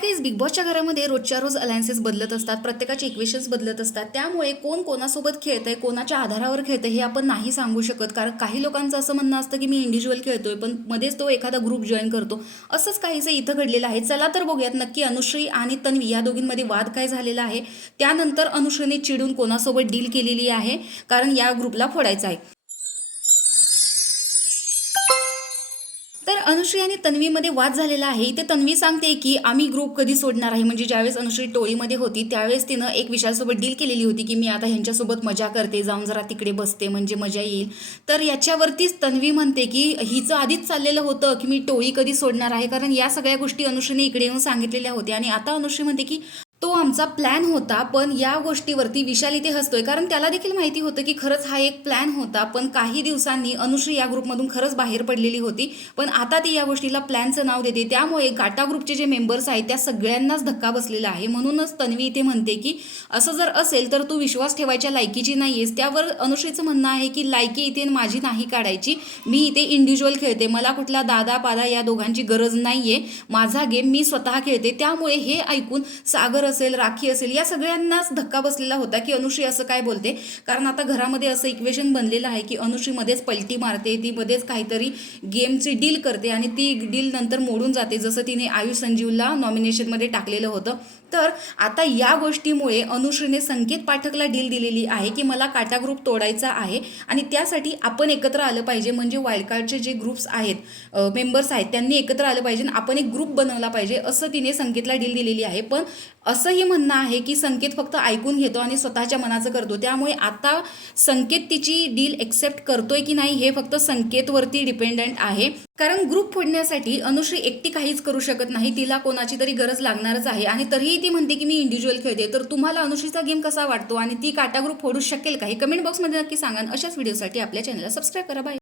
काही बिग बॉसच्या घरामध्ये रोजच्या रोज अलायन्सेस बदलत असतात, प्रत्येकाचे इक्वेशन्स बदलत असतात. त्यामुळे कोण कोणासोबत खेळतंय, कोणाच्या आधारावर खेळतंय हे आपण नाही सांगू शकत. कारण काही लोकांचं असं म्हणणं असतं की मी इंडिव्हिज्युअल खेळतोय, पण मध्येच तो एखादा ग्रुप जॉईन करतो. असंच काहीसं इथं घडलेलं आहे. चला तर बघूयात नक्की अनुश्री आणि तन्वी या दोघींमध्ये वाद काय झालेला आहे. त्यानंतर अनुश्रीने चिडून कोणासोबत डील केलेली आहे, कारण या ग्रुपला फोडायचं आहे. तर अनुश्री आणि तन्वीमध्ये वाद झालेला आहे. इथे तन्वी सांगते की आम्ही ग्रुप कधी सोडणार आहे. म्हणजे ज्यावेळेस अनुश्री टोळीमध्ये होती त्यावेळेस तिनं एक विशालसोबत डील केलेली होती की मी आता ह्यांच्यासोबत मजा करते, जाऊन जरा तिकडे बसते म्हणजे मजा येईल. तर याच्यावरतीच तन्वी म्हणते की हिचं आधीच चाललेलं होतं की मी टोळी कधी सोडणार आहे, कारण या सगळ्या गोष्टी अनुश्रीने इकडे येऊन सांगितलेल्या होत्या. आणि आता अनुश्री म्हणते की तो आमचा प्लॅन होता, पण या गोष्टीवरती विशाल इथे हसतोय, कारण त्याला देखील माहिती होतं की खरंच हा एक प्लॅन होता. पण काही दिवसांनी अनुश्री या ग्रुपमधून खरंच बाहेर पडलेली होती, पण आता ती या गोष्टीला प्लॅनचं नाव देते. त्यामुळे गाटा ग्रुपचे जे मेंबर्स आहेत त्या सगळ्यांनाच धक्का बसलेला आहे. म्हणूनच तन्वी इथे म्हणते की असं जर असेल तर तू विश्वास ठेवायच्या लायकीची नाही आहेस. त्यावर अनुश्रीचं म्हणणं आहे की लायकी इथे माझी नाही काढायची, मी इथे इंडिव्हिज्युअल खेळते, मला कुठला दादा पादा या दोघांची गरज नाही आहे, माझा गेम मी स्वतः खेळते. त्यामुळे हे ऐकून सागर असेल, राखी असेल, या सगळ्यांनाच धक्का बसलेला होता की अनुश्री असं काय बोलते. कारण आता घरामध्ये असं इक्वेशन बनलेलं आहे की अनुश्री मध्येच पलटी मारते, ती मध्येच काहीतरी गेमची डील करते आणि ती डील नंतर मोडून जाते, जसं तिने आयुष संजीवला नॉमिनेशनमध्ये टाकलेलं होतं. तर आता या गोष्टीमुळे अनुश्रीने संकेत पाठकला डील दिलेली आहे की मला काटा ग्रुप तोडायचा आहे आणि त्यासाठी आपण एकत्र आलं पाहिजे. म्हणजे वाईल्डकार्डचे जे ग्रुप्स आहेत, मेंबर्स आहेत, त्यांनी एकत्र आलं पाहिजे, आपण एक ग्रुप बनवला पाहिजे, असं तिने संकेतला डील दिलेली आहे. पण असंही म्हणणं आहे की संकेत फक्त ऐकून घेतो आणि स्वतःच्या मनाचं करतो. त्यामुळे आता संकेत तिची डील एक्सेप्ट करतोय की नाही हे फक्त संकेतवरती डिपेंडंट आहे. कारण ग्रुप फोडण्यासाठी अनुश्री एकटी काहीच करू शकत नाही, तिला कोणाची तरी गरज लागणारच आहे. आणि तरीही ती म्हणते की मी इंडिव्हिज्युअल खेळते. तर तुम्हाला अनुश्रीचा गेम कसा वाटतो आणि ती काटा ग्रुप फोडू शकेल का हे कमेंट बॉक्समध्ये नक्की सांगा. अशाच व्हिडिओसाठी आपल्या चॅनलला सबस्क्राईब करा. बाय.